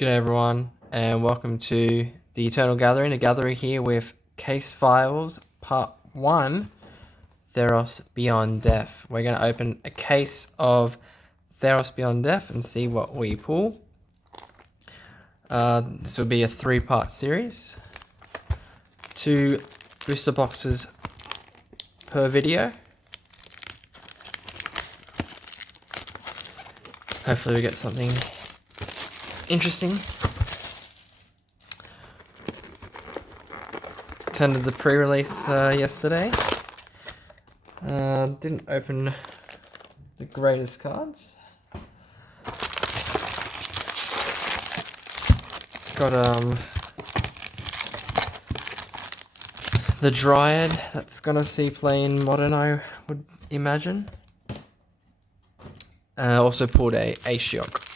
G'day everyone, and welcome to the Eternal Gathering. A gathering here with Case Files Part 1, Theros Beyond Death. We're going to open a case of Theros Beyond Death and see what we pull. This will be a 3-part series. 2 booster boxes per video. Hopefully we get something interesting. Attended the pre-release yesterday. Didn't open the greatest cards. Got the Dryad that's gonna see play in Modern, I would imagine. Also pulled a Ashiok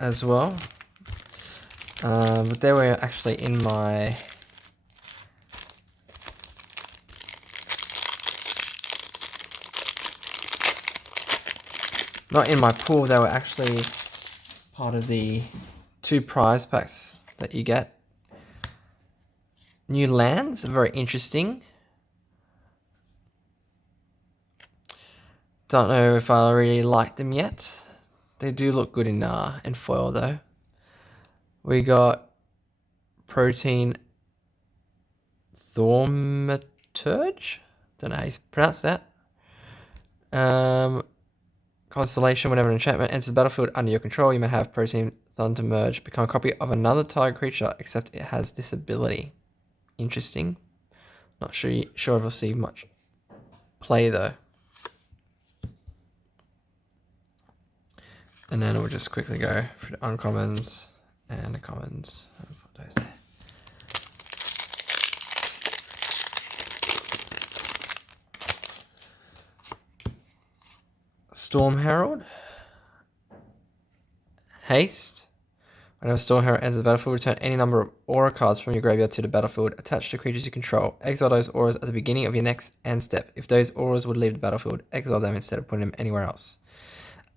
as well, but they were actually in my pool. They were actually part of the 2 prize packs that you get. New lands are very interesting. Don't know if I really like them yet. They do look good in foil though. We got Protein Thaumaturge. Don't know how you pronounce that. Constellation. Whenever an enchantment enters the battlefield under your control, you may have Protein Thaumaturge become a copy of another target creature, except it has this ability. Interesting. Not sure if we'll see much play though. And then we'll just quickly go for the uncommons and the commons. I'll put those there. Storm Herald. Haste. Whenever Storm Herald enters the battlefield, return any number of aura cards from your graveyard to the battlefield attached to creatures you control. Exile those auras at the beginning of your next end step. If those auras would leave the battlefield, exile them instead of putting them anywhere else.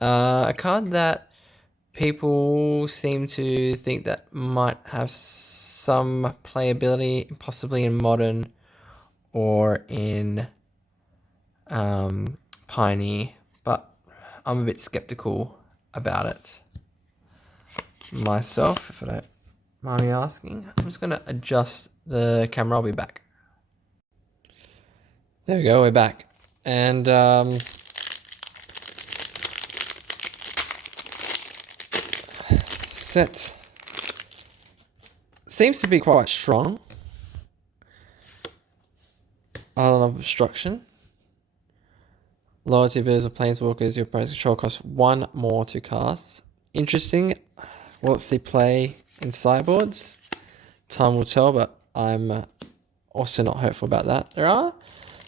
A card that people seem to think that might have some playability, possibly in Modern or in Pioneer, but I'm a bit skeptical about it myself, if I don't mind me asking. I'm just going to adjust the camera. I'll be back. There we go, we're back. And set seems to be quite strong. Island of Obstruction. Loyalty abilities of planeswalkers your opponent's control costs 1 more to cast. Interesting. Will it see play in sideboards? Time will tell, but I'm also not hopeful about that. There are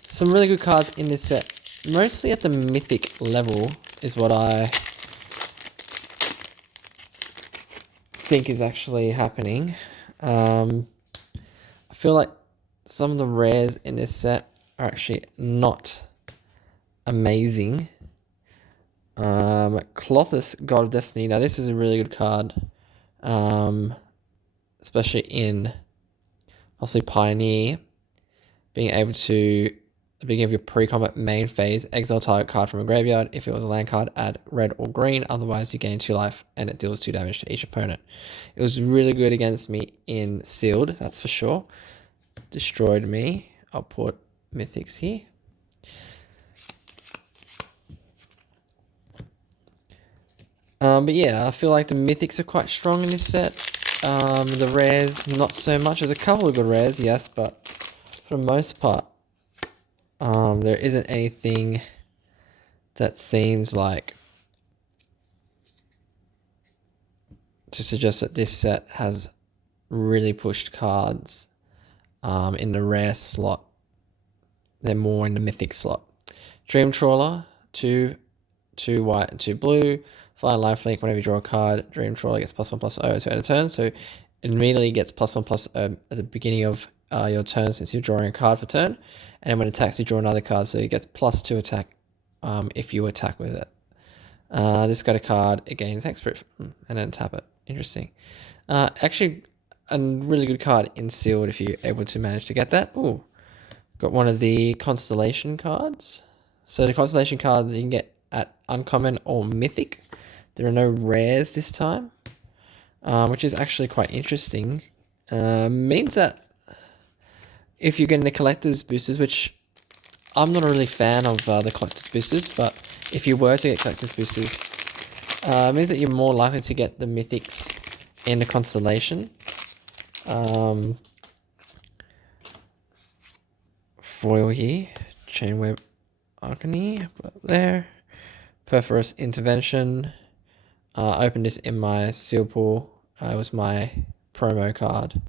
some really good cards in this set, mostly at the mythic level is what I think is actually happening. I feel like some of the rares in this set are actually not amazing. Clothis, God of Destiny. Now this is a really good card, especially in possibly Pioneer. Being able to, at the beginning of your pre-combat main phase, exile target card from a graveyard. If it was a land card, add red or green. Otherwise, you gain 2 life and it deals 2 damage to each opponent. It was really good against me in Sealed, that's for sure. Destroyed me. I'll put Mythics here. But yeah, I feel like the Mythics are quite strong in this set. The rares, not so much. There's a couple of good rares, yes, but for the most part, there isn't anything that seems like to suggest that this set has really pushed cards in the rare slot. They're more in the mythic slot. Dream Trawler, 2 white and 2 blue. Fly lifelink. Whenever you draw a card, Dream Trawler gets +1/+0 to end a turn. So it immediately gets +1/+0 at the beginning of your turn since you're drawing a card for turn. And then when it attacks, you draw another card. So it gets +2 attack if you attack with it. This got a card, it gains hexproof, and then tap it. Interesting. Actually, a really good card in sealed if you're able to manage to get that. Ooh, got one of the constellation cards. So the constellation cards you can get at uncommon or mythic. There are no rares this time, which is actually quite interesting. Means that if you're getting the collector's boosters, which I'm not a really fan of the collector's boosters, but if you were to get collector's boosters, it means that you're more likely to get the mythics in the constellation. Foil here, Chainweb Arcany, put it there. Perforous Intervention. I opened this in my seal pool. It was my promo card.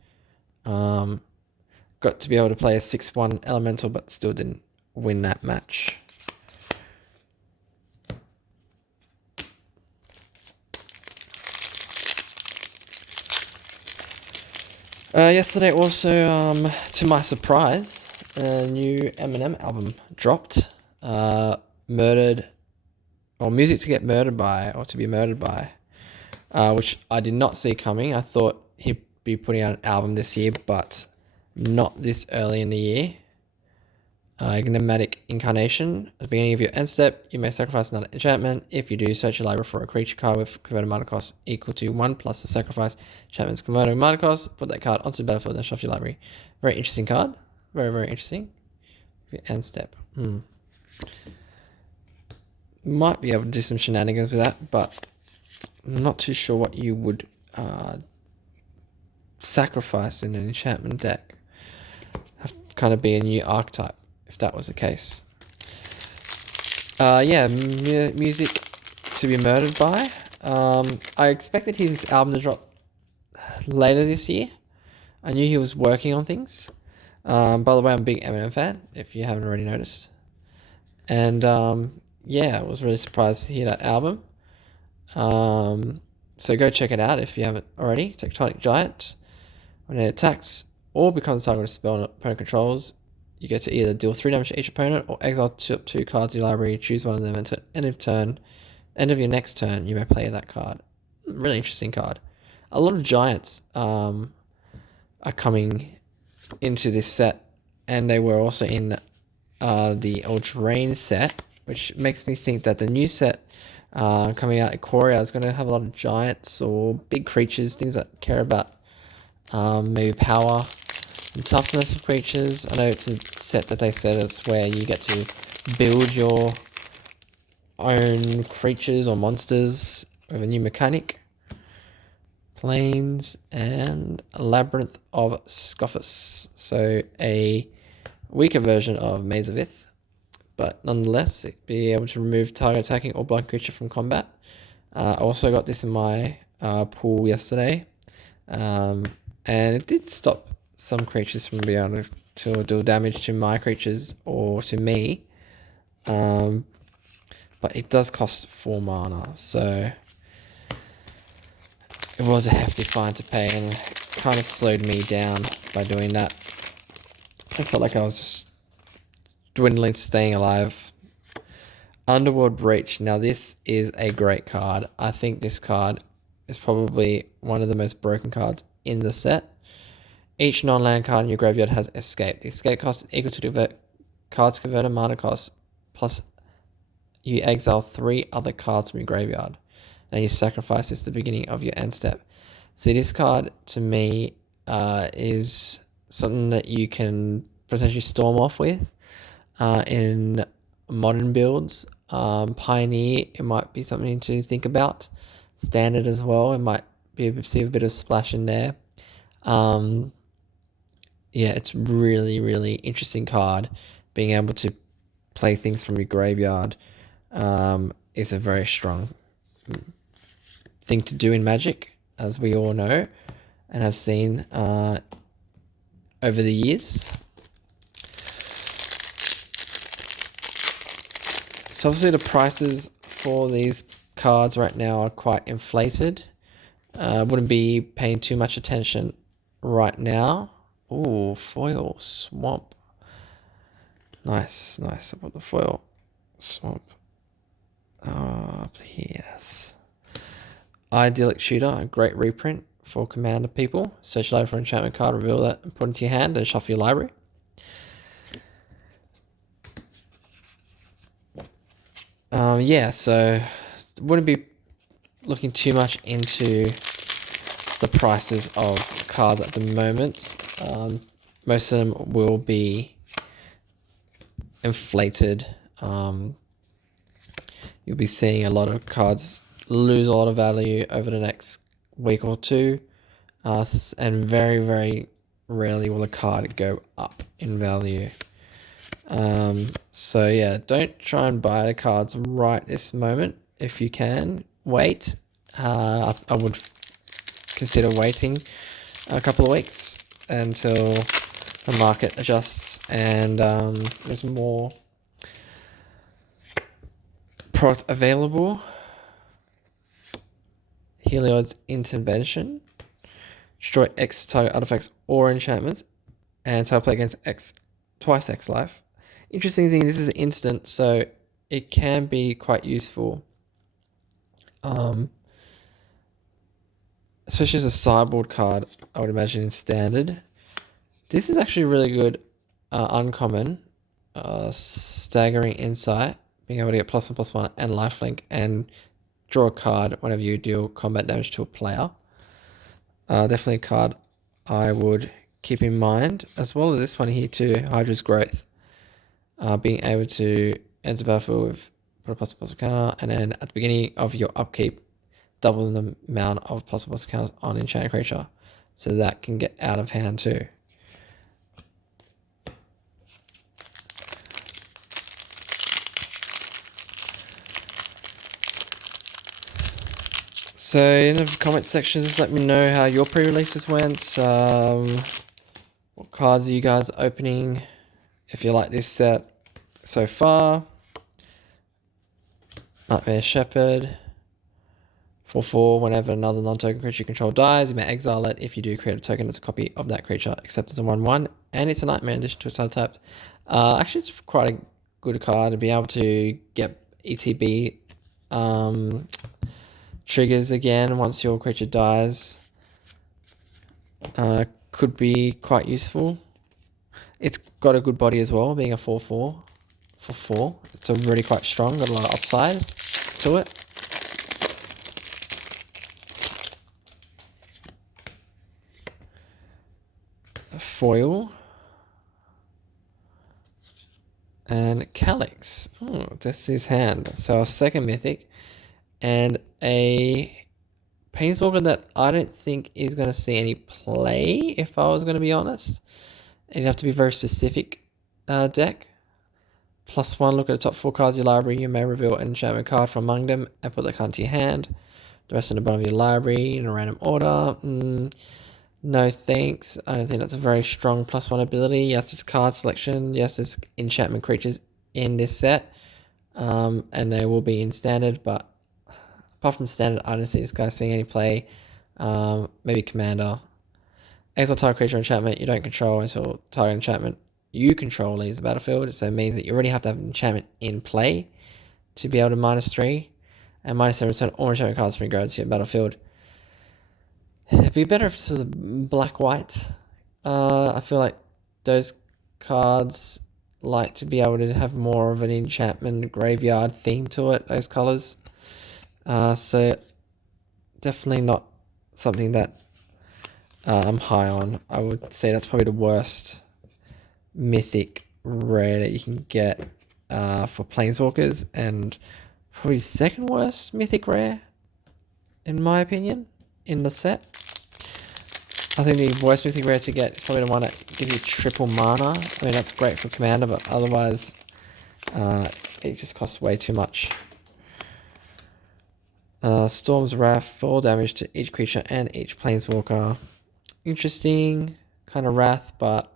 Got to be able to play a 6/1 elemental, but still didn't win that match. Yesterday also, to my surprise, a new Eminem album dropped. Murdered, or Music to Get Murdered By, or To Be Murdered By, which I did not see coming. I thought he'd be putting out an album this year, but not this early in the year. Enigmatic Incarnation. At the beginning of your end step, you may sacrifice another enchantment. If you do, search your library for a creature card with converted mana cost equal to 1 plus the sacrifice enchantment's converted mana cost. Put that card onto the battlefield and shuffle your library. Very interesting card. Very, very interesting. Your end step. Might be able to do some shenanigans with that, but I'm not too sure what you would sacrifice in an enchantment deck. Have to kind of be a new archetype if that was the case. Yeah, Music to Be Murdered By. I expected his album to drop later this year. I knew he was working on things. By the way, I'm a big Eminem fan, if you haven't already noticed. And yeah, I was really surprised to hear that album. So go check it out if you haven't already. Tectonic Giant. When it attacks or becomes target of a spell and opponent controls, you get to either deal 3 damage to each opponent or exile 2 cards in your library. Choose one of them until end of your next turn, you may play that card. Really interesting card. A lot of giants are coming into this set, and they were also in the Eldraine set, which makes me think that the new set coming out at Ikoria is going to have a lot of giants or big creatures, things that care about maybe power and toughness of creatures. I know it's a set that they said it's where you get to build your own creatures or monsters with a new mechanic. Plains and a Labyrinth of Scoffus. So a weaker version of Maze of Ith, but nonetheless, it be able to remove target attacking or blind creature from combat. I also got this in my pool yesterday, and it did stop some creatures from being able to deal damage to my creatures or to me, but it does cost 4 mana, so it was a hefty fine to pay and kind of slowed me down by doing that. I felt like I was just dwindling to staying alive. Underworld Breach. Now this is a great card. I think this card is probably one of the most broken cards in the set. Each non-land card in your graveyard has escape. The escape cost is equal to the card's converted mana cost plus you exile 3 other cards from your graveyard. And you sacrifice this at the beginning of your end step. See, this card to me is something that you can potentially storm off with in modern builds. Pioneer, it might be something to think about. Standard as well, it might be see a bit of splash in there. Yeah, it's really, really interesting card. Being able to play things from your graveyard is a very strong thing to do in Magic, as we all know and have seen over the years. So obviously the prices for these cards right now are quite inflated. Wouldn't be paying too much attention right now. Ooh, foil swamp. Nice, nice. About the foil swamp. Yes. Idyllic Shooter, a great reprint for Commander people. Search later for enchantment card, reveal that, and put it into your hand, and shuffle your library. Yeah, so wouldn't be looking too much into the prices of cards at the moment. Most of them will be inflated. You'll be seeing a lot of cards lose a lot of value over the next week or two, and very, very rarely will a card go up in value. So yeah, don't try and buy the cards right this moment. If you can, wait. I would consider waiting a couple of weeks until the market adjusts and there's more product available. Heliod's Intervention. Destroy X target artifacts or enchantments and type play against X twice X life. Interesting thing, this is instant, so it can be quite useful. Especially as a sideboard card, I would imagine in standard. This is actually really good uncommon. Staggering Insight, being able to get +1/+1 and lifelink and draw a card whenever you deal combat damage to a player. Definitely a card I would keep in mind, as well as this one here too, Hydra's Growth. Being able to enter battlefield with put a +1/+1 counter, and then at the beginning of your upkeep, double the amount of +1/+1 counters on enchanted creature, so that can get out of hand too. So in the comment section, just let me know how your pre-releases went. What cards are you guys opening? If you like this set so far. Nightmare Shepherd. 4/4, whenever another non-token creature you control dies, you may exile it. If you do, create a token that's a copy of that creature, except it's a 1/1, and it's a nightmare in addition to its other types. Actually, it's quite a good card to be able to get ETB triggers again once your creature dies. Could be quite useful. It's got a good body as well, being a 4/4 for 4. It's already quite strong, got a lot of upsides to it. Foil and Calyx. Oh, that's his hand. So a second mythic and a Planeswalker that I don't think is going to see any play, if I was going to be honest. It'd have to be a very specific deck. +1, look at the top 4 cards of your library. You may reveal an enchantment card from among them and put that card into your hand. The rest in the bottom of your library in a random order. No thanks. I don't think that's a very strong +1 ability. Yes, there's card selection. Yes, there's enchantment creatures in this set. And they will be in standard, but apart from standard, I don't see this guy seeing any play. Maybe Commander. Exile target creature enchantment you don't control until target enchantment you control leaves the battlefield. So it means that you already have to have enchantment in play to be able to -3. And -7 return all enchantment cards from your graveyard to your battlefield. It'd be better if this was a black-white. I feel like those cards like to be able to have more of an enchantment graveyard theme to it, those colors. So definitely not something that I'm high on. I would say that's probably the worst mythic rare that you can get for Planeswalkers, and probably second worst mythic rare, in my opinion, in the set. I think the worst mythic rare to get is probably the one that gives you triple mana. I mean, that's great for Commander, but otherwise it just costs way too much. Storm's Wrath, 4 damage to each creature and each Planeswalker. Interesting kind of wrath, but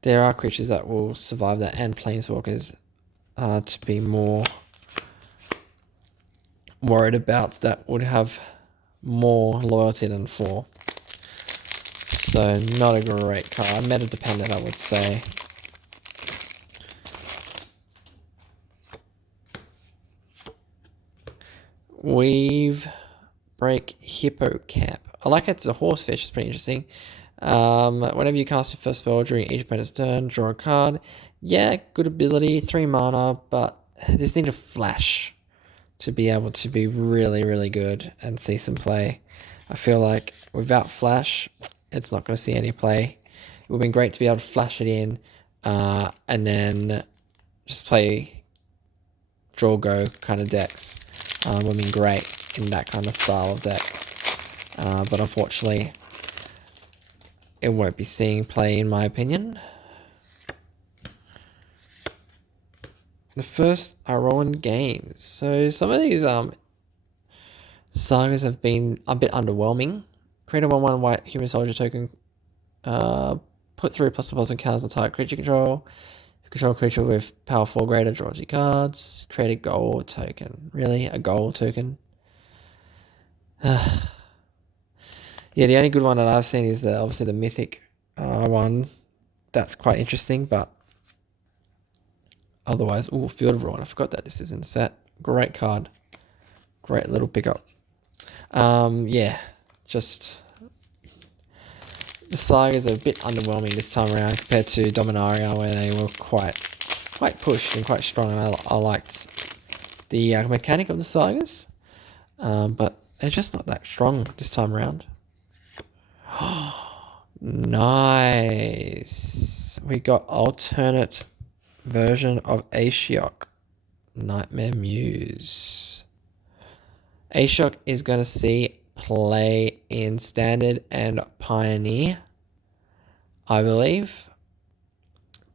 there are creatures that will survive that, and Planeswalkers to be more worried about that would have more loyalty than 4. So not a great card. Meta dependent, I would say. Weave Break Hippo Cap. I like it. It's a horse fish. It's pretty interesting. Whenever you cast your first spell during each opponent's turn, draw a card. Yeah, good ability. 3 mana, but this need a flash to be able to be really, really good and see some play. I feel like without flash, it's not going to see any play. It would have been great to be able to flash it in and then just play draw go kind of decks. Would have been great in that kind of style of deck. But unfortunately, it won't be seeing play in my opinion. The first Iroan games. So some of these sagas have been a bit underwhelming. Create a 1/1 white human soldier token. Put 3 plus and counters on target creature control. If you control a creature with power 4 greater, draw 2 cards. Create a gold token. Really? A gold token? Yeah, the only good one that I've seen is obviously the mythic one. That's quite interesting, but otherwise, Field of Ruin. I forgot that this is in the set. Great card. Great little pickup. Yeah, just the sagas are a bit underwhelming this time around compared to Dominaria, where they were quite pushed and quite strong, and I liked the mechanic of the sagas, but they're just not that strong this time around. Nice. We got alternate version of Ashiok, Nightmare Muse. Ashiok is going to see play in Standard and Pioneer, I believe.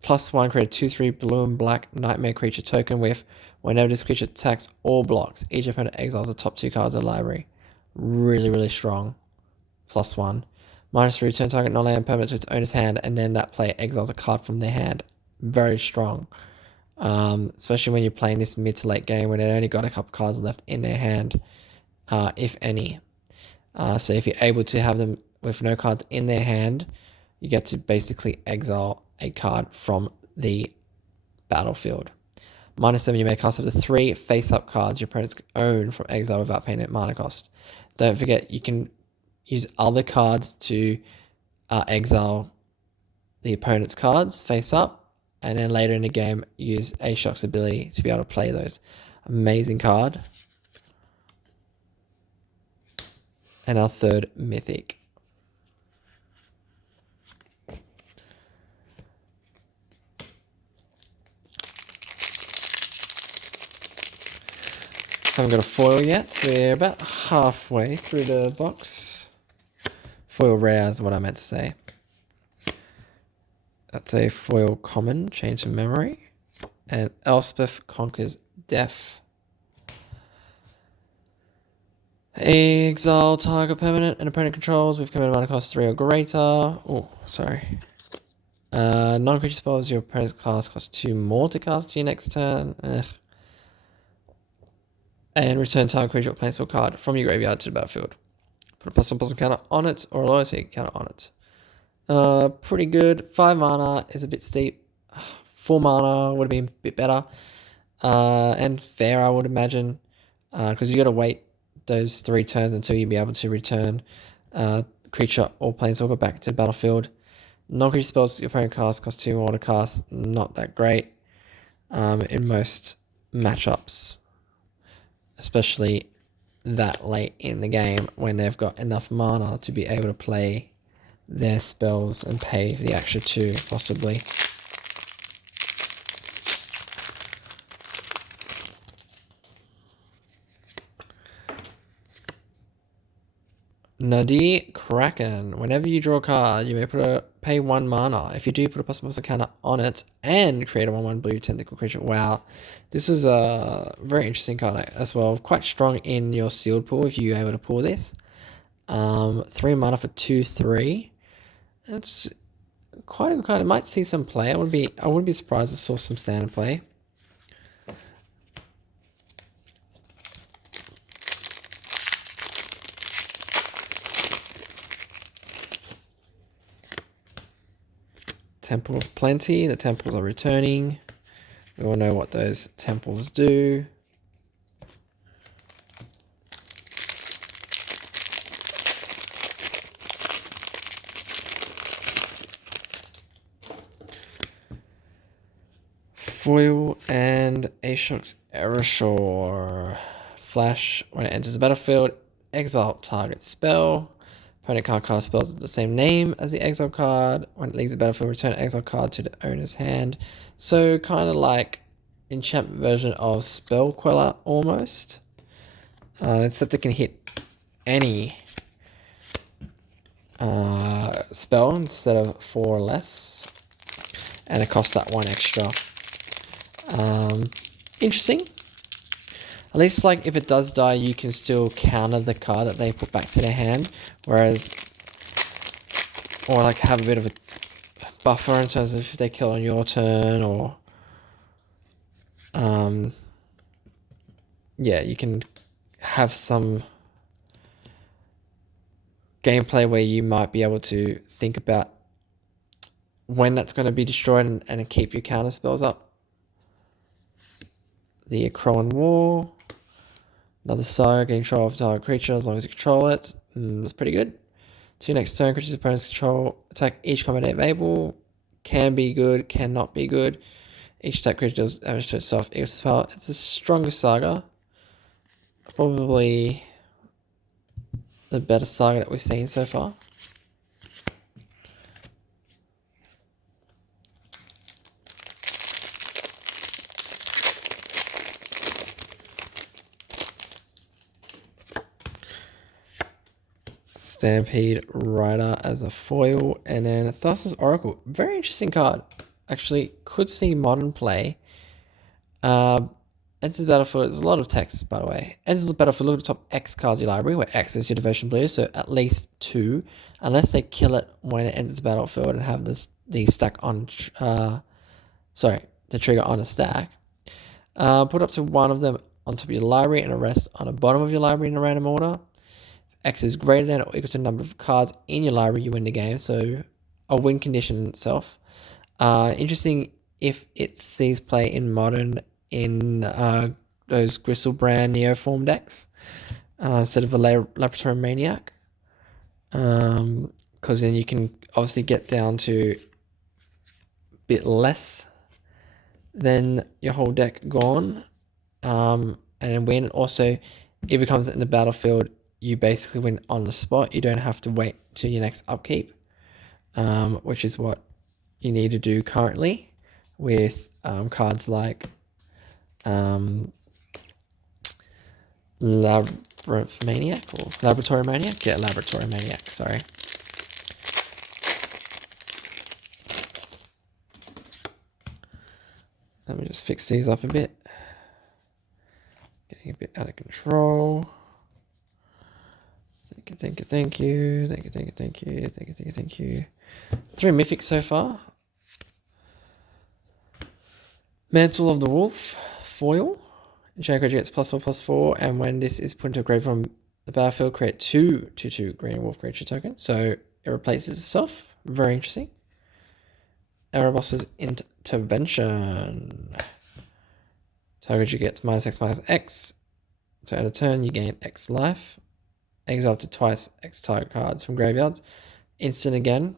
+1, create a 2/3 blue and black nightmare creature token with whenever this creature attacks or blocks, each opponent exiles the top 2 cards of the library. Really, really strong. +1. -3, return target non-land permanent to its owner's hand, and then that player exiles a card from their hand. Very strong. Especially when you're playing this mid to late game when they only got a couple cards left in their hand, if any. So if you're able to have them with no cards in their hand, you get to basically exile a card from the battlefield. -7, you may cast up to 3 face-up cards your opponents own from exile without paying a mana cost. Don't forget, you can use other cards to exile the opponent's cards face-up, and then later in the game, use Ashiok's ability to be able to play those. Amazing card. And our third mythic. Haven't got a foil yet. We're about halfway through the box. Foil rare is what I meant to say. That's a foil common, Change of Memory. And Elspeth Conquers Death. Exile target permanent and opponent controls with command mana cost 3 or greater. Oh, sorry. Non-creature spells your opponent's cast cost 2 more to cast your next turn. Ugh. And return target creature or planeswalker card from your graveyard to the battlefield. Put a +1/+1 counter on it or a loyalty counter on it. Pretty good. 5 mana is a bit steep. 4 mana would have been a bit better. And fair, I would imagine. Because you got to wait those 3 turns until you be able to return creature or planeswalker back to the battlefield. Non-creature spells your opponent cast cost 2 more to cast. Not that great in most matchups. Especially that late in the game when they've got enough mana to be able to play their spells and pay the extra 2, possibly. Nadir Kraken. Whenever you draw a card, you may pay 1 mana. If you do, put a +1/+1 counter on it and create a 1/1 blue tentacle creature. Wow. This is a very interesting card as well. Quite strong in your sealed pool if you're able to pull this. 3 mana for 2/3. It's quite a good card. It might see some play. I wouldn't be surprised if it saw some standard play. Temple of Plenty. The temples are returning. We all know what those temples do. Foil and Ashok's Erashore. Flash, when it enters the battlefield, exile target spell. Opponent can't cast spells with the same name as the exile card. When it leaves the battlefield, return exile card to the owner's hand. So kind of like enchantment version of Spell Queller almost. Except it can hit any spell instead of 4 or less. And it costs that 1 extra. Interesting. At least, like, if it does die, you can still counter the card that they put back to their hand. Whereas, or like have a bit of a buffer in terms of if they kill on your turn, or yeah, you can have some gameplay where you might be able to think about when that's going to be destroyed and keep your counter spells up. The Crowan War. Another saga, gain control of target creature as long as you control it. That's pretty good. 2 next turn, creatures opponents control attack each combat able. Can be good, cannot be good. Each attack creature does damage to itself equal to power. It's the strongest saga. Probably the better saga that we've seen so far. Stampede Rider as a foil, and then Thassa's Oracle. Very interesting card. Actually, could see modern play. Enters the battlefield. There's a lot of text, by the way. Enters the battlefield. Look at the top X cards of your library, where X is your devotion blue, so at least 2, unless they kill it when it enters the battlefield and have the stack on. The trigger on a stack. Put up to 1 of them on top of your library and a rest on the bottom of your library in a random order. X is greater than or equal to the number of cards in your library, you win the game. So a win condition itself. Interesting if it sees play in modern in those Gristlebrand Neoform decks instead of a Laboratory Maniac. Because then you can obviously get down to a bit less than your whole deck gone. And then win. Also, if it comes in the battlefield, you basically win on the spot. You don't have to wait till your next upkeep, which is what you need to do currently with cards like Laboratory Maniac, Yeah, Laboratory Maniac, sorry. Let me just fix these up a bit. Getting a bit out of control. Thank you. 3 mythics so far. Mantle of the Wolf, foil. Enchanted creature gets +4/+4, and when this is put into a grave from the battlefield, create 2/2 green wolf creature tokens. So it replaces itself. Very interesting. Erebos's Intervention. Target creature gets -X/-X. So at a turn, you gain X life. Exile up to twice X target cards from graveyards. Instant again.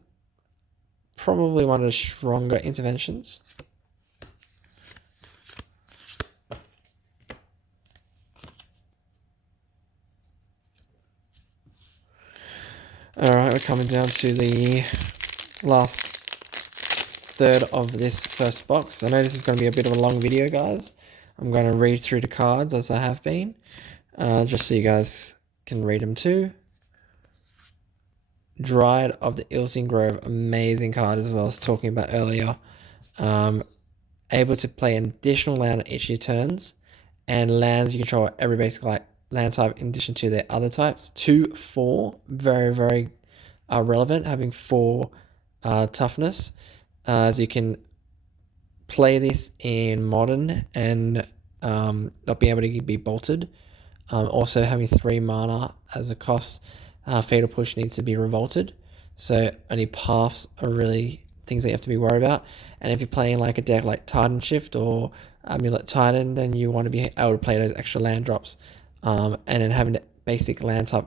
Probably one of the stronger interventions. Alright, we're coming down to the last third of this first box. I know this is going to be a bit of a long video, guys. I'm going to read through the cards as I have been, just so you guys can read them too. Dryad of the Ilsing Grove, amazing card as well as talking about earlier. Able to play an additional land on each of your turns, and lands you control every basic land type in addition to their other types. 2/4, very, very relevant, having 4 toughness, as you can play this in modern and not be able to be bolted. Also having 3 mana as a cost. Fatal Push needs to be revolted, so only paths are really things that you have to be worried about. And if you're playing like a deck like Titan Shift or Amulet Titan, then you want to be able to play those extra land drops, and then having the basic land type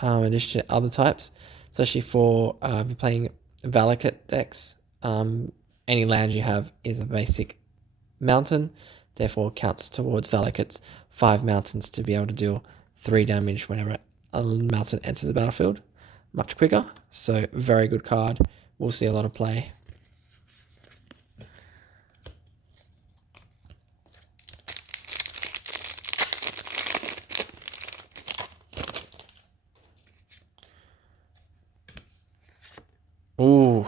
in addition to other types, especially for if you're playing Valakut decks. Any land you have is a basic mountain, therefore counts towards Valakut's 5 mountains to be able to deal 3 damage whenever a mountain enters the battlefield. Much quicker, so very good card. We'll see a lot of play. Ooh,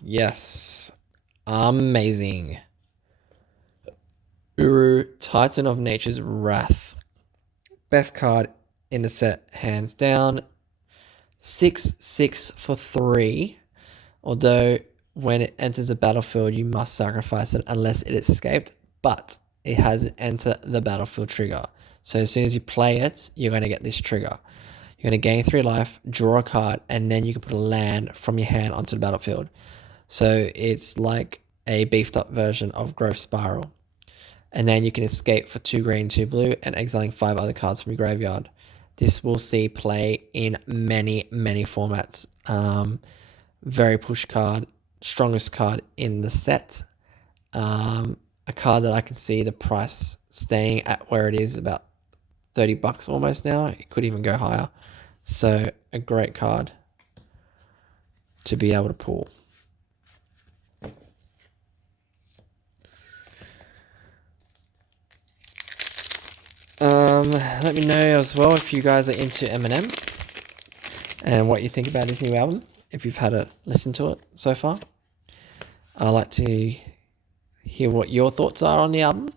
yes. Amazing. Uru, Titan of Nature's Wrath. Best card in the set, hands down. 6/6 for 3. Although when it enters the battlefield, you must sacrifice it unless it escaped. But it has an enter the battlefield trigger. So as soon as you play it, you're going to get this trigger. You're going to gain 3 life, draw a card, and then you can put a land from your hand onto the battlefield. So it's like a beefed up version of Growth Spiral. And then you can escape for 2 green, 2 blue, and exiling 5 other cards from your graveyard. This will see play in many, many formats. Very push card, strongest card in the set. A card that I can see the price staying at where it is, about $30 almost now. It could even go higher. So a great card to be able to pull. Let me know as well if you guys are into Eminem and what you think about his new album, if you've had a listen to it so far. I'd like to hear what your thoughts are on the album.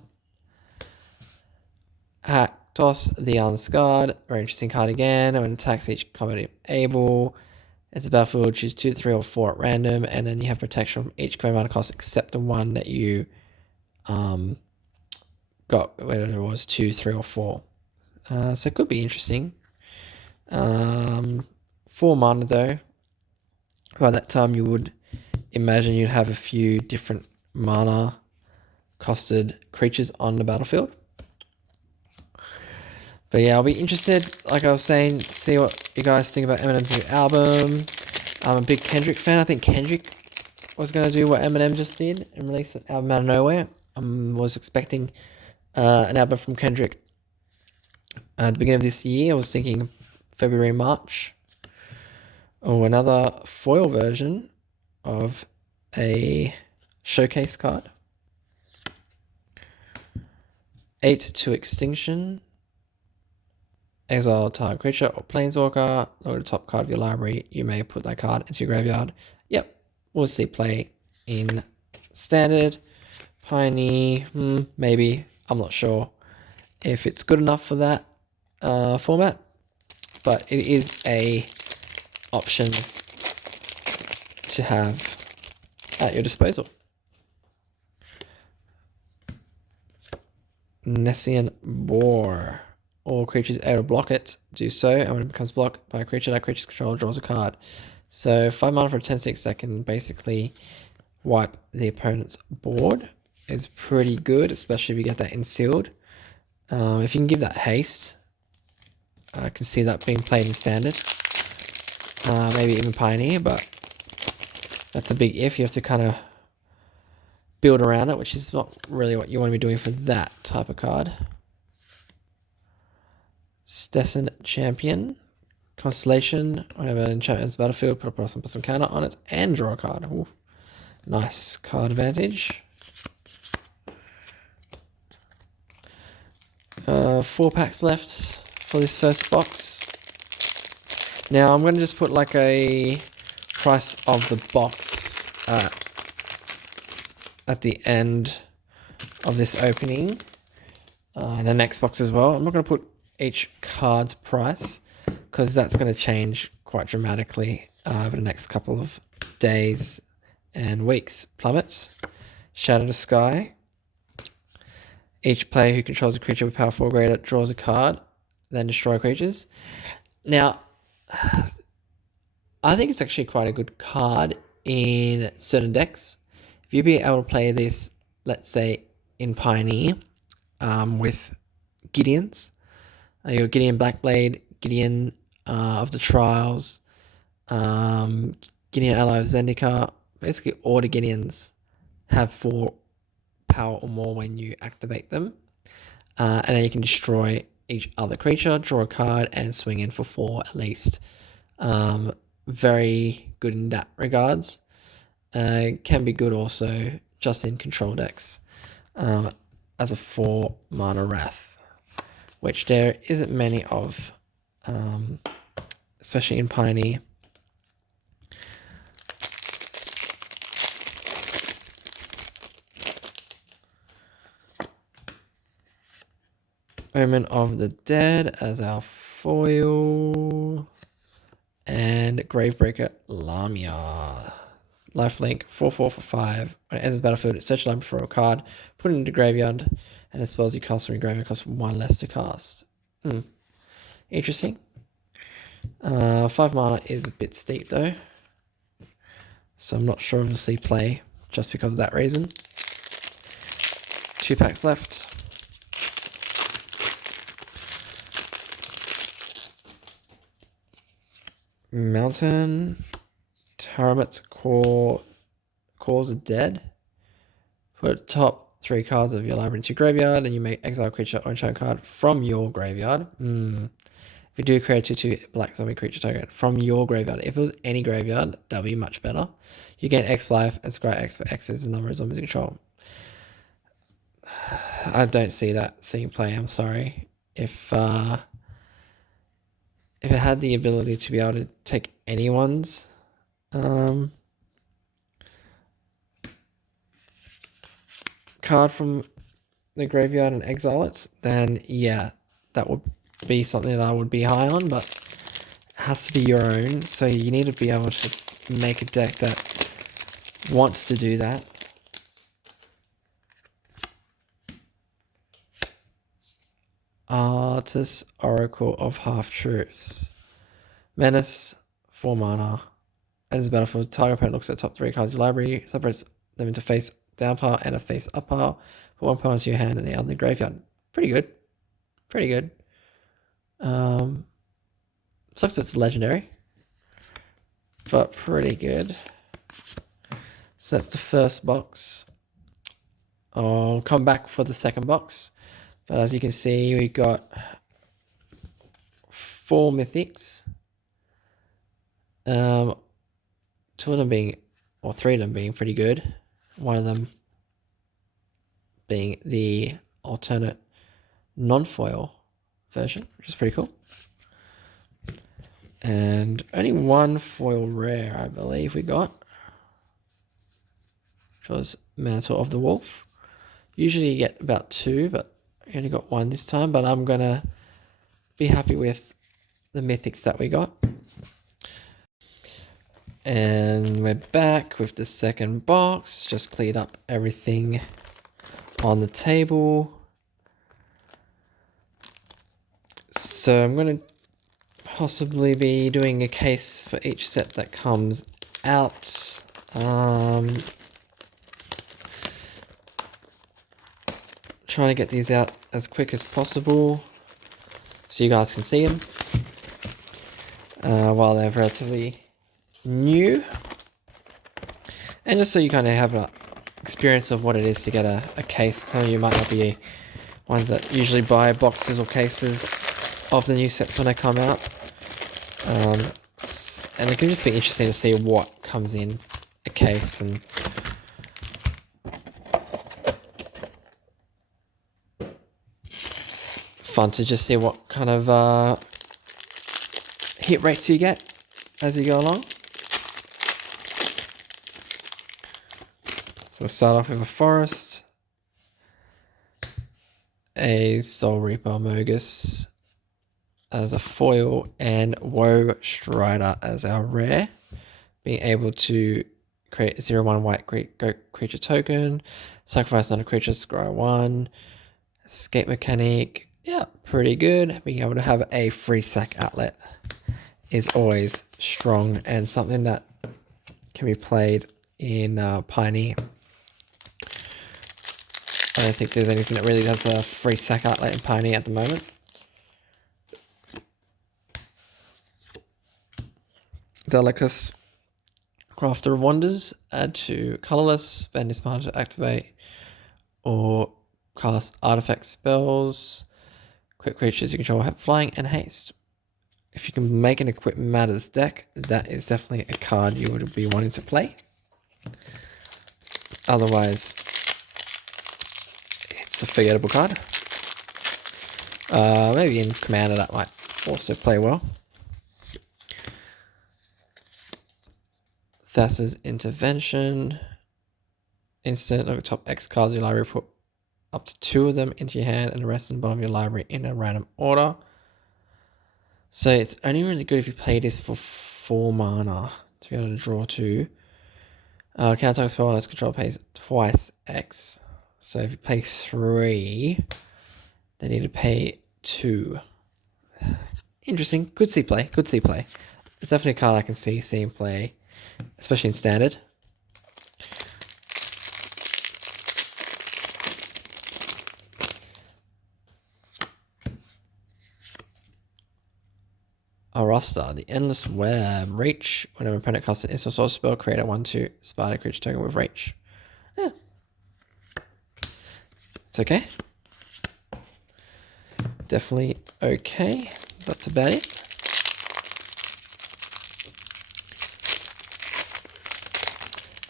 Toss the Unscarred, very interesting card again. When it attacks each combat able, it's a battlefield, choose 2, 3, or 4 at random, and then you have protection from each command mana cost except the one that you got, whether it was 2, 3, or 4. So it could be interesting. 4 mana though. By that time you would imagine you'd have a few different mana costed creatures on the battlefield. But yeah, I'll be interested, like I was saying, to see what you guys think about Eminem's new album. I'm a big Kendrick fan. I think Kendrick was going to do what Eminem just did and release an album out of nowhere. I was expecting an album from Kendrick at the beginning of this year. I was thinking February, March. Or another foil version of a showcase card. 8 to Extinction. Exile target creature or planeswalker. Look at the top card of your library. You may put that card into your graveyard. Yep. We'll see play in Standard. Pioneer. Maybe. I'm not sure if it's good enough for that format. But it is a option to have at your disposal. Nessian Boar. All creatures able to block it do so, and when it becomes blocked by a creature, that creature's controller draws a card. So 5 mana for a 10/6 that can basically wipe the opponent's board is pretty good, especially if you get that in sealed. If you can give that haste, I can see that being played in Standard. Maybe even Pioneer, but that's a big if. You have to kind of build around it, which is not really what you want to be doing for that type of card. Stesson Champion. Constellation. Whenever an enchantment enters the battlefield, put a +1/+1 counter on it and draw a card. Ooh, nice card advantage. 4 packs left for this first box. Now I'm going to just put like a price of the box at the end of this opening. And the next box as well. I'm not going to put each card's price because that's going to change quite dramatically over the next couple of days and weeks. Plummet, Shadow the Sky. Each player who controls a creature with power 4 or greater draws a card, then destroy creatures. Now, I think it's actually quite a good card in certain decks. If you be able to play this, let's say in Pioneer, with Gideons, your Gideon Blackblade, Gideon of the Trials, Gideon Ally of Zendikar, basically all the Gideons have 4 power or more when you activate them. And then you can destroy each other creature, draw a card, and swing in for 4 at least. Very good in that regards. Can be good also just in control decks as a 4 mana Wrath, which there isn't many of, especially in Pioneer. Omen of the Dead as our foil. And Gravebreaker Lamia. Lifelink, 4/4 for 5. When it enters the battlefield, search your library for a card, put it into the graveyard, and the spells you cast from your graveyard cost 1 less to cast. Interesting. 5 mana is a bit steep though, so I'm not sure of the play just because of that reason. 2 packs left. Mountain, Taramit's Cause of Dead. Put top 3 cards of your library into your graveyard, and you may exile a creature or enchant card from your graveyard. If you do create a 2/2 black zombie creature token from your graveyard, if it was any graveyard, that would be much better. You gain X life and scry X for X is the number of zombies you control. I don't see that seeing play, I'm sorry. If it had the ability to be able to take anyone's card from the graveyard and exile it, then yeah, that would be something that I would be high on, but it has to be your own, so you need to be able to make a deck that wants to do that. Artis Oracle of Half-Truths. Menace, 4 mana. Enters the battlefield. Target opponent looks at the top 3 cards of your library, separates them into face down pile and a face up pile. Put 1 pile into your hand and out in the graveyard. Pretty good. Pretty good. Sucks it's legendary, but pretty good. So that's the first box. I'll come back for the second box. But as you can see, we got 4 mythics. 2 of them being, or 3 of them being pretty good. One of them being the alternate non-foil version, which is pretty cool. And only 1 foil rare, I believe we got, which was Mantle of the Wolf. Usually you get about 2, but I only got 1 this time, but I'm going to be happy with the mythics that we got. And we're back with the second box. Just cleared up everything on the table. So I'm going to possibly be doing a case for each set that comes out. Trying to get these out as quick as possible so you guys can see them while they're relatively new, and just so you kind of have an experience of what it is to get a case. Some of you might not be ones that usually buy boxes or cases of the new sets when they come out, and it can just be interesting to see what comes in a case, and fun to just see what kind of hit rates you get as you go along. So we'll start off with a Forest, a Soul Reaper Mogus as a foil, and Woe Strider as our rare. Being able to create a 0/1 white creature token, sacrifice another creature, scry 1, escape mechanic. Yeah, pretty good. Being able to have a free sack outlet is always strong and something that can be played in Pioneer. I don't think there's anything that really does a free sack outlet in Pioneer at the moment. Delicus, Crafter of Wonders. Add to colorless. Spend this mana to activate or cast artifact spells. Quick creatures you control have flying and haste. If you can make an Equipment Matters deck, that is definitely a card you would be wanting to play. Otherwise, it's a forgettable card. Maybe in Commander that might also play well. Thassa's Intervention. Instant, look at top X cards in your library, put up to 2 of them into your hand and the rest in the bottom of your library in a random order. So it's only really good if you play this for 4 mana to be able to draw 2. Counter spell unless control pays twice X. So if you play 3, they need to pay 2. Interesting. Good C play. Good C play. It's definitely a card I can see seeing play, especially in Standard. Arasta, the Endless Web. Reach. Whenever an opponent casts an instant source spell, create a 1/2 spider creature token with Reach. Yeah. It's okay. Definitely okay. That's about it.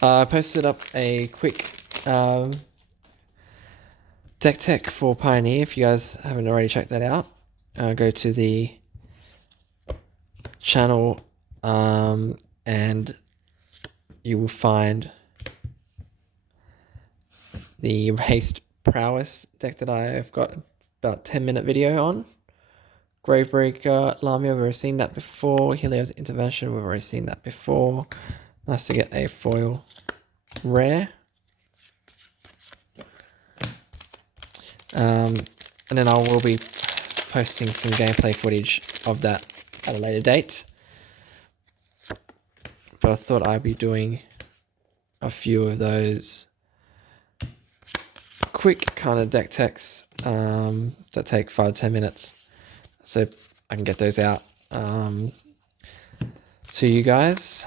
I posted up a quick deck tech for Pioneer. If you guys haven't already checked that out, go to the channel and you will find the Haste Prowess deck that I've got about 10-minute video on. Gravebreaker, Lamia, we've already seen that before. Helios Intervention, we've already seen that before. Nice to get a foil rare. And then I will be posting some gameplay footage of that at a later date. But I thought I'd be doing a few of those quick kind of deck techs that take 5 to 10 minutes. So I can get those out to you guys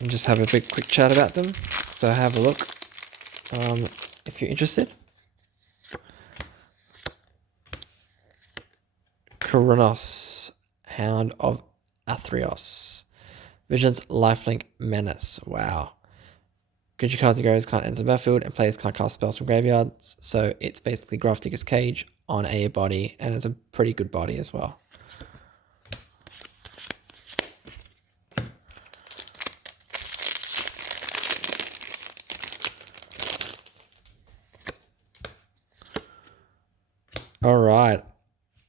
and just have a big quick chat about them. So have a look if you're interested. Kronos, Hound of Athreos. Vision's Lifelink Menace. Wow. Creature cards and graveyards can't enter the battlefield, and players can't cast spells from graveyards. So it's basically Grafdigger's Cage on a body, and it's a pretty good body as well. Alright.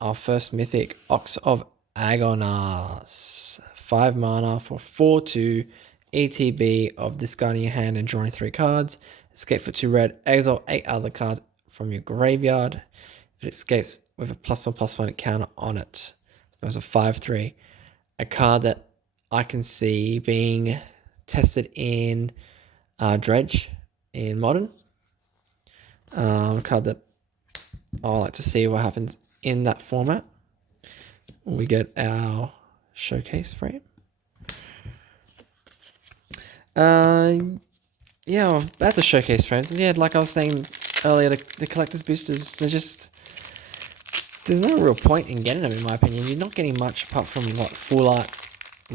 Our first mythic, Ox of Agonas. 5 mana for 4/2. ETB of discarding your hand and drawing 3 cards. Escape for 2 red. Exile 8 other cards from your graveyard. If it escapes with a +1/+1 counter on it. So it's a 5/3. A card that I can see being tested in Dredge in Modern. A card that I like to see what happens in that format. We get our showcase frame. Yeah, about the showcase frames. Yeah, like I was saying earlier, the collector's boosters, there's no real point in getting them, in my opinion. You're not getting much apart from what, full art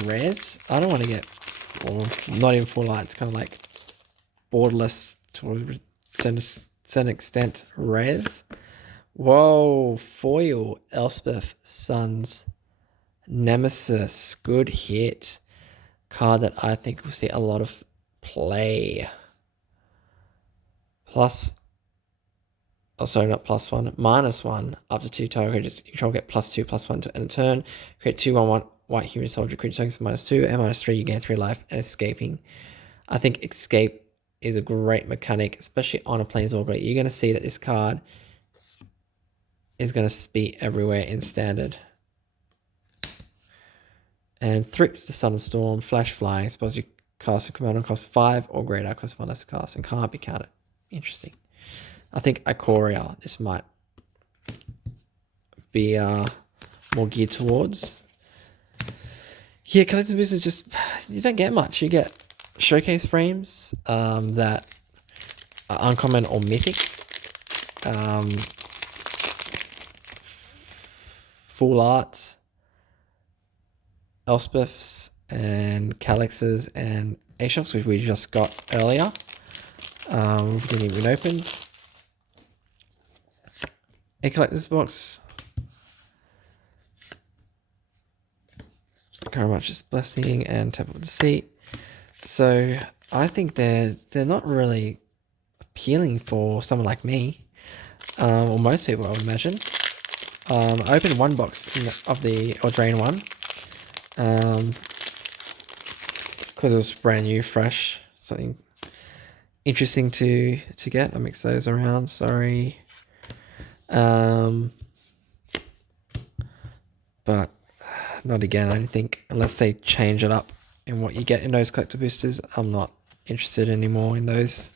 rares. I don't want to get, or not even full art. It's kind of like borderless to a certain extent rares. Whoa, foil Elspeth Sun's Nemesis, good hit. Card that I think will see a lot of play. Plus, oh sorry, not +1, -1. Up to 2 target creatures you control get +2/+1 to end a turn. Create 2/1/1 white human soldier creature tokens -2 and -3. You gain 3 life and escaping. I think escape is a great mechanic, especially on a Planeswalker. You're going to see that this card is going to be everywhere in Standard. And Thrix, the Sun and Storm, Flash Flying. Suppose you cast a commander cost 5 or greater, cost 1 less to cast and can't be counted. Interesting. I think Ikoria, this might be more geared towards. Yeah, collector's boosters just, you don't get much. You get showcase frames that uncommon or mythic. Full art, Elspeths and Calixes and Ashoks, which we just got earlier. We didn't even open. A collector's box. Karamarch's Blessing and Temple of Deceit. So I think they're not really appealing for someone like me, or most people, I would imagine. I opened one box of the Eldraine one, because it was brand new, fresh, something interesting to get. I mix those around. Sorry, but not again. I don't think, unless they change it up in what you get in those collector boosters, I'm not interested anymore in those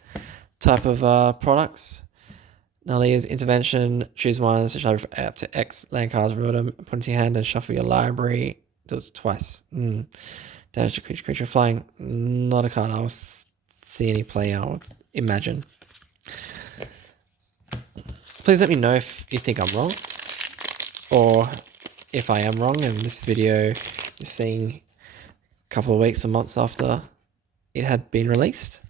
type of products. Nalia's Intervention, choose one, so shuffle up to X land cards, reveal them, put into your hand and shuffle your library. Does it twice. Damage to creature flying. Not a card I'll see any play, I would imagine. Please let me know if you think I'm wrong, or if I am wrong and this video you're seeing a couple of weeks or months after it had been released.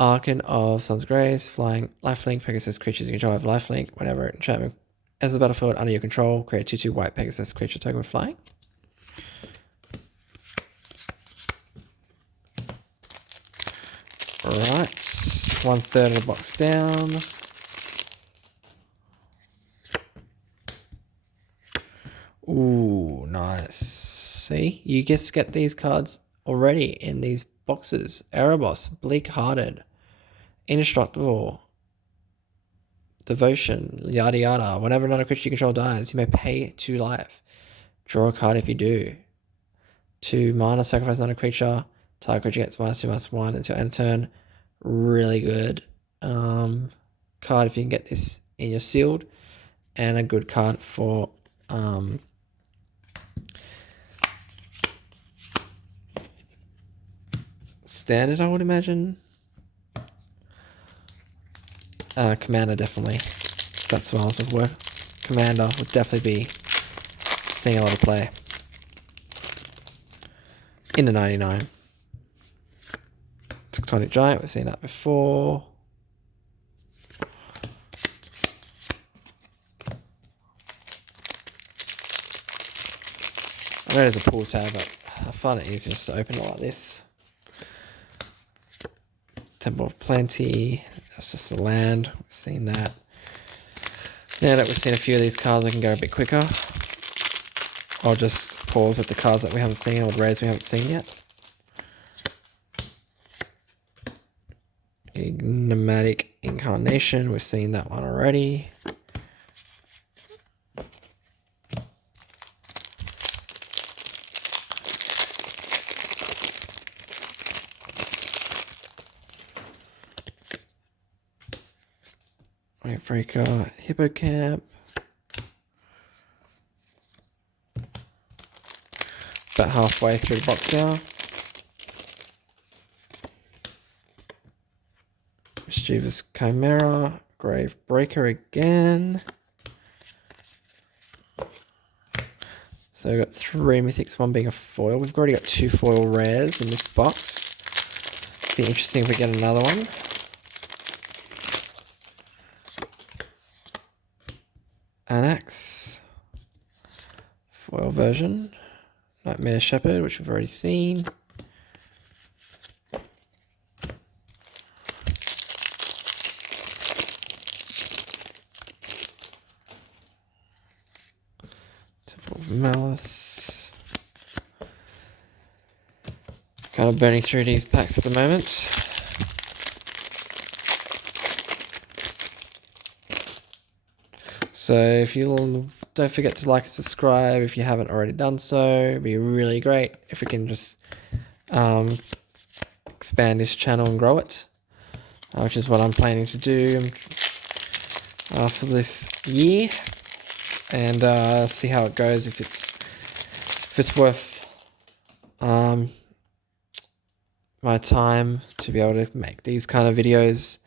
Archon of Sun's Grace, flying, lifelink, Pegasus creatures you control have lifelink. Whenever enchantment enters the battlefield under your control, create a 2/2 white Pegasus creature token with flying. Alright, 1/3 of the box down. Ooh, nice. See, you just get these cards already in these boxes. Erebos, Bleak-Hearted, Indestructible, Devotion, yada yada. Whenever another creature you control dies, you may pay 2 life. Draw a card if you do. 2 mana, sacrifice another creature. Target creature gets -2/-1 until end of turn. Really good card if you can get this in your sealed. And a good card for standard, I would imagine. Commander, definitely. That's what I was looking for. Commander would definitely be seeing a lot of play. In the 99. Tectonic Giant, we've seen that before. I know there's a pull tab, but I find it easier just to open it like this. Temple of Plenty, that's just the land, we've seen that. Now that we've seen a few of these cards, I can go a bit quicker. I'll just pause at the cards that we haven't seen, or the rares we haven't seen yet. Enigmatic Incarnation, we've seen that one already. Wavebreaker, Hippocamp. About halfway through the box now. Mischievous Chimera, Gravebreaker again. So we've got 3 mythics, 1 being a foil. We've already got 2 foil rares in this box. Be interesting if we get another one. Anax, foil version. Nightmare Shepherd, which we've already seen. Temple of Malice. Kind of burning through these packs at the moment. So if you'll don't forget to like and subscribe if you haven't already done so. It'd be really great if we can just expand this channel and grow it, which is what I'm planning to do for this year, and see how it goes, if it's worth my time to be able to make these kind of videos.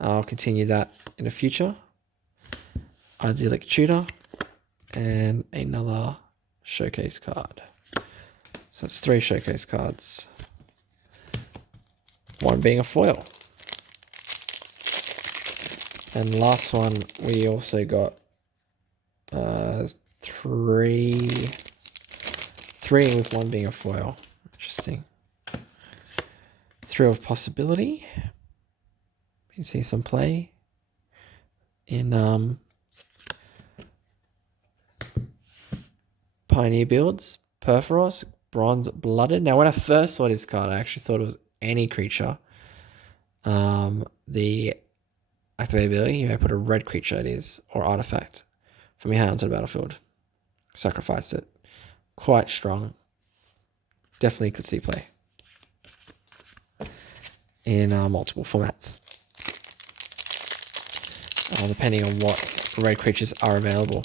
I'll continue that in the future. Idyllic Tutor and another showcase card. So it's 3 showcase cards. One being a foil. And last one, we also got 3 with one being a foil. Interesting. Thrill of Possibility. You can see some play in Pioneer builds. Perforos, Bronze Blooded. Now, when I first saw this card, I actually thought it was any creature. The activate ability, you may put a red creature, it is, or artifact from your hand onto the battlefield. Sacrifice it. Quite strong. Definitely could see play in multiple formats, depending on what red creatures are available.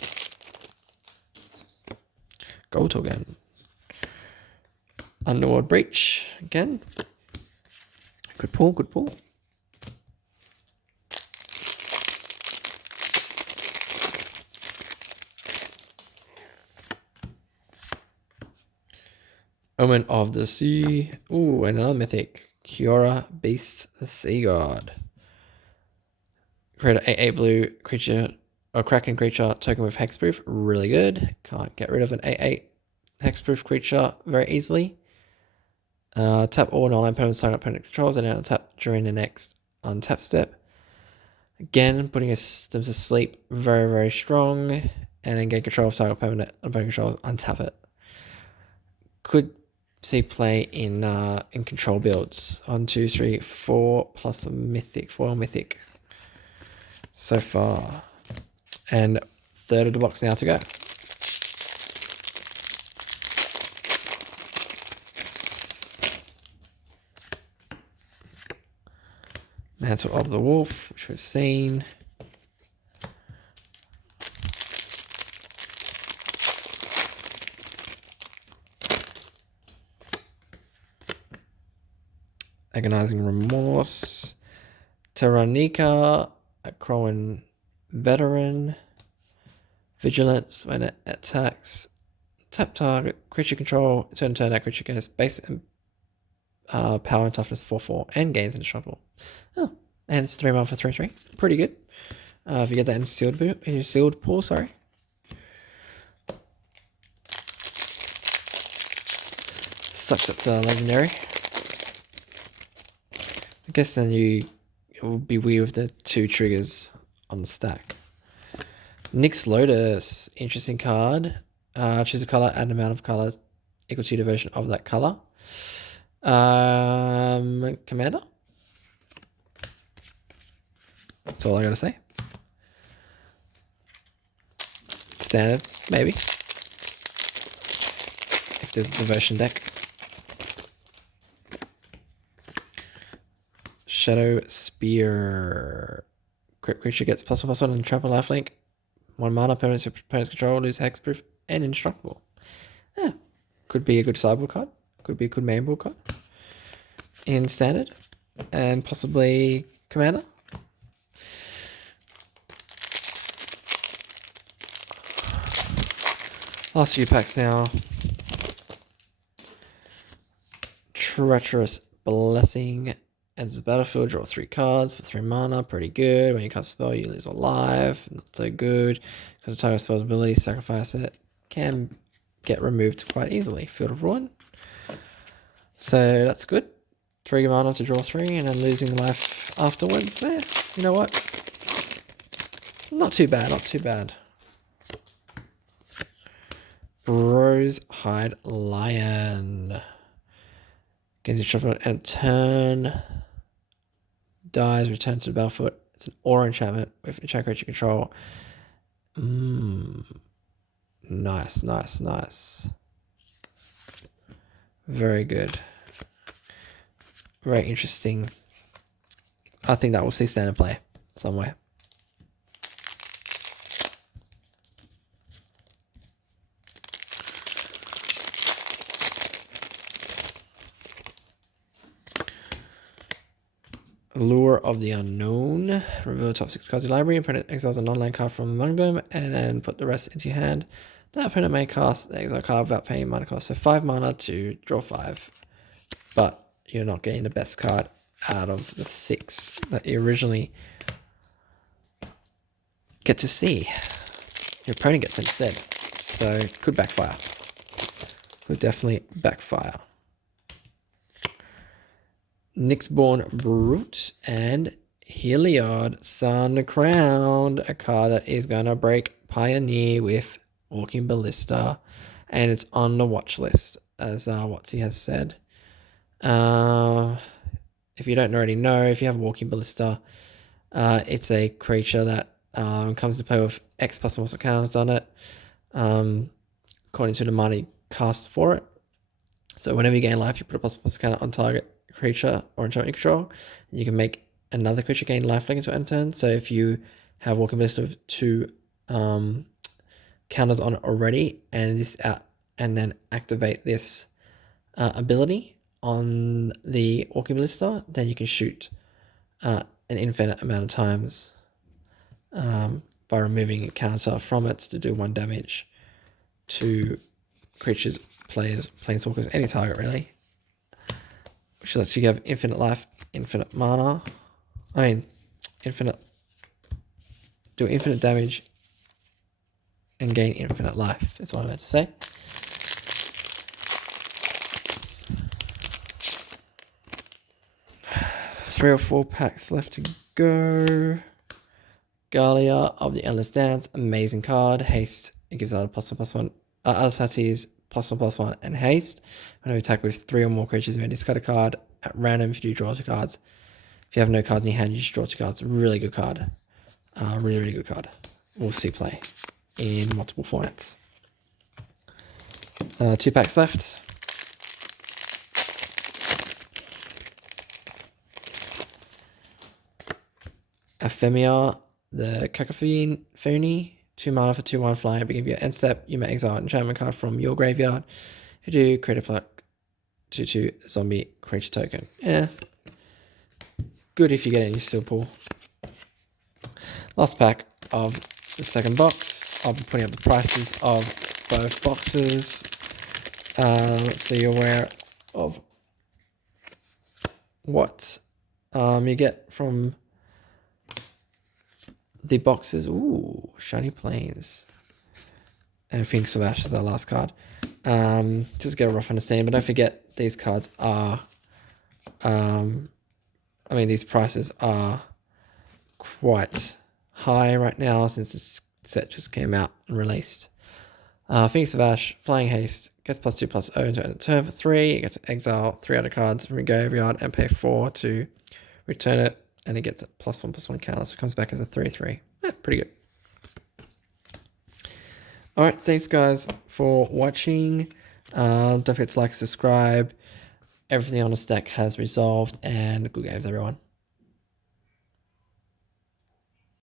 Gold again. Underworld Breach again. Good pull, good pull. Omen of the Sea. Ooh, and another mythic. Kiora Beast the Sea God. Create an 8/8 blue creature or Kraken creature token with hexproof. Really good. Can't get rid of an 8/8 hexproof creature very easily. Tap all non-land permanents target opponent controls and then untap during the next untap step. Again, putting them to sleep. Very, very strong. And then gain control of target opponent controls. Untap it. Could see play in control builds. 1, 2, 3, 4 plus a mythic, foil mythic so far, and third of the box now to go. Mantle of the Wolf, which we've seen. Agonizing Remorse. Terranica, a Crowan Veteran. Vigilance, when it attacks. Tap target, creature control, turn that creature gets base and power and toughness 4/4 and gains indestructible. Oh, and it's 3 mana for 3/3. Pretty good. If you get that in your sealed pool, sorry. Sucks it's legendary. I guess then it would be weird with the 2 triggers on the stack. Nyx Lotus, interesting card. Choose a color, add an amount of color equal to the version of that color. Commander. That's all I gotta say. Standard, maybe. If there's a diversion deck. Shadow Spear. Crit creature gets +1/+1 and trample lifelink. 1 mana, opponent's control, lose hexproof and indestructible. Yeah. Could be a good sideboard card. Could be a good mainboard card. In standard. And possibly commander. Last few packs now. Treacherous Blessing. Enters the battlefield, draw 3 cards for 3 mana. Pretty good. When you cast a spell, you lose a life. Not so good. Because the target spell's ability, sacrifice it. Can get removed quite easily. Field of Ruin. So that's good. 3 mana to draw 3 and then losing life afterwards. Yeah, you know what? Not too bad, not too bad. Rose Hide Lion. Gains instruction and turn. Dies, returns to the battlefield. It's an aura enchantment with enchant creature control. Nice, nice, nice. Very good. Very interesting. I think that will see standard play somewhere. Lure of the Unknown. Reveal the top 6 cards of your library. Opponent exiles a non-land card from among them, and then put the rest into your hand. That opponent may cast the exile card without paying mana cost. So 5 mana to draw 5. But you're not getting the best card out of the 6 that you originally get to see. Your opponent gets instead. So it could backfire. Could definitely backfire. Nyxborn Brute and Heliod Sun Crowned, a card that is going to break Pioneer with Walking Ballista, and it's on the watch list, as Watsy has said. If you don't already know, if you have Walking Ballista, it's a creature that comes to play with X plus plus counters on it, according to the money cast for it. So whenever you gain life, you put a plus counter on target creature or enchantment you control. You can make another creature gain lifelink into end turn. So if you have Walking Ballista with 2 counters on it already, and this and then activate this ability on the Walking Ballista, then you can shoot an infinite amount of times by removing a counter from it to do 1 damage to creatures, players, planeswalkers, any target really. Which lets you have infinite life, infinite mana. Do infinite damage and gain infinite life. That's what I meant to say. Three or 4 packs left to go. Galia of the Endless Dance, amazing card. Haste, it gives out a +1/+1. Alastatis +1/+1 and haste. Whenever you attack with 3 or more creatures, you may discard a card at random if you do draw 2 cards. If you have no cards in your hand, you just draw 2 cards. Really good card. Really, really good card. We'll see play in multiple formats. 2 packs left. Ephemia, the Cacophony, 2 mana for 2/1 flying. Beginning of your end step, you may exile an enchantment card from your graveyard. If you do, create a pluck 2/2 zombie creature token. Yeah. Good if you get it in your steel pool. Last pack of the second box. I'll be putting up the prices of both boxes. So you're aware of what you get from the boxes. Ooh, Shiny Plains. And Phoenix of Ash is our last card. Just get a rough understanding, but don't forget these cards are, these prices are quite high right now since this set just came out and released. Phoenix of Ash, Flying Haste, gets +2/+0 into a turn for 3. It gets to exile 3 other cards from your graveyard and pay 4 to return it. And it gets a +1/+1 counter, so it comes back as a 3/3. Pretty good. Alright, thanks guys for watching. Don't forget to like and subscribe. Everything on the stack has resolved, and good games everyone.